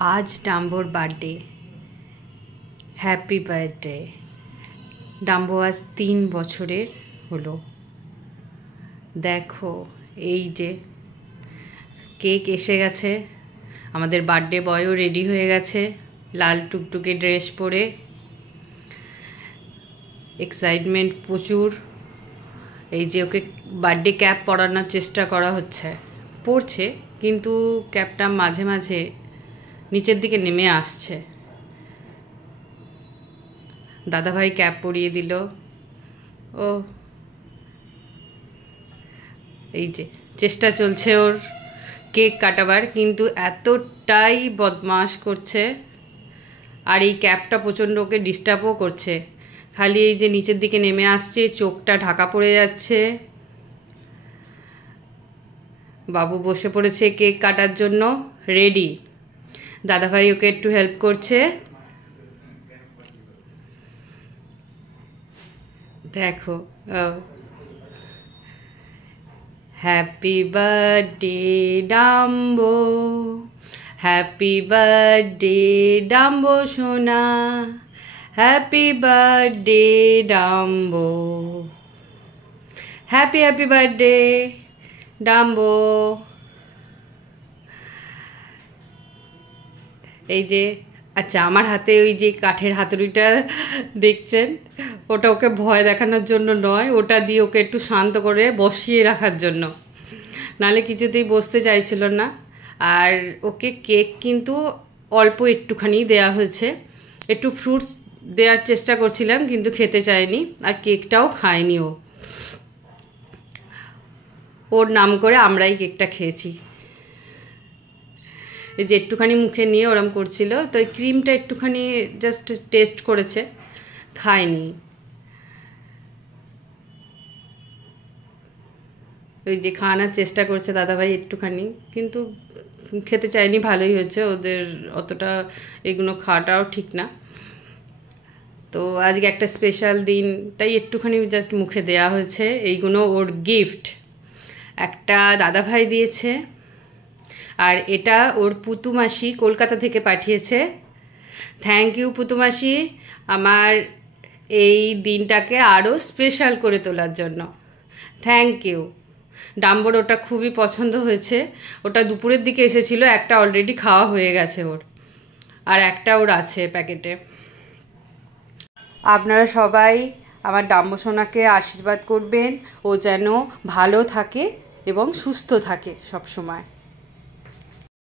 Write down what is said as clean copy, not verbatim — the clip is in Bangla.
आज डाम्बोर बार्थडे हैप्पी बार्थडे डाम्बो आज 3 বছরের হলো। দেখো এই যে কেক এসে গেছে, আমাদের বার্থডে বয়ও রেডি হয়ে গেছে লাল টুকটুকে ড্রেস পরে। এক্সাইটমেন্ট প্রচুর। এই যে ওকে বার্থডে ক্যাপ পরানোর চেষ্টা করা হচ্ছে, পরছে কিন্তু ক্যাপটা মাঝে মাঝে নিচের দিকে নেমে আসছে। দাদাভাই ক্যাপ পরিয়ে দিল। ও এই যে চেষ্টা চলছে ওর কেক কাটাবার, কিন্তু এতটাই বদমাশ করছে। আর এই ক্যাপটা প্রচণ্ড ওকে ডিস্টার্বও করছে। খালি এই যে নিচের দিকে নেমে আসছে, চোখটা ঢাকা পড়ে যাচ্ছে। বাবু বসে পড়েছে কেক কাটার জন্য, রেডি। দাদাভাই ওকে একটু হেল্প করছে। দেখো happy birthday Dumbo, happy birthday Dumbo সোনা, happy birthday Dumbo, happy happy birthday Dumbo. এই যে আচ্ছা, আমার হাতে ওই যে কাঠের হাতুড়িটা দেখছেন, ওটা ওকে ভয় দেখানোর জন্য নয়, ওটা দিয়ে ওকে একটু শান্ত করে বসিয়ে রাখার জন্য, নাহলে কিছুতেই বসতে চাইছিল না। আর ওকে কেক কিন্তু অল্প একটুখানি দেয়া হয়েছে, একটু ফ্রুটস দেওয়ার চেষ্টা করছিলাম কিন্তু খেতে চায়নি, আর কেকটাও খায়নি ও। ওর নাম করে আমরাই কেকটা খেয়েছি। এই যে একটুখানি মুখে নিয়ে ওরম করছিল, তো এই ক্রিমটা একটুখানি জাস্ট টেস্ট করেছে, খায়নি। ওই যে খাওয়ানোর চেষ্টা করছে দাদাভাই একটুখানি, কিন্তু খেতে চায়নি। ভালোই হয়েছে, ওদের অতটা এগুলো খাওয়াটাও ঠিক না। তো আজকে একটা স্পেশাল দিন, তাই একটুখানি জাস্ট মুখে দেয়া হয়েছে। এইগুলো ওর গিফট, একটা দাদাভাই দিয়েছে, আর এটা ওর পুতুমাসি কলকাতা থেকে পাঠিয়েছে। থ্যাংক ইউ পুতুমাসি, আমার এই দিনটাকে আরও স্পেশাল করে তোলার জন্য। Thank you. ডাম্বোর ওটা খুবই পছন্দ হয়েছে। ওটা দুপুরের দিকে এসেছিল, একটা অলরেডি খাওয়া হয়ে গেছে ওর, আর একটা ওর আছে প্যাকেটে। আপনারা সবাই আমার ডাম্বো সোনাকে আশীর্বাদ করবেন, ও যেন ভালো থাকে এবং সুস্থ থাকে সব সময়।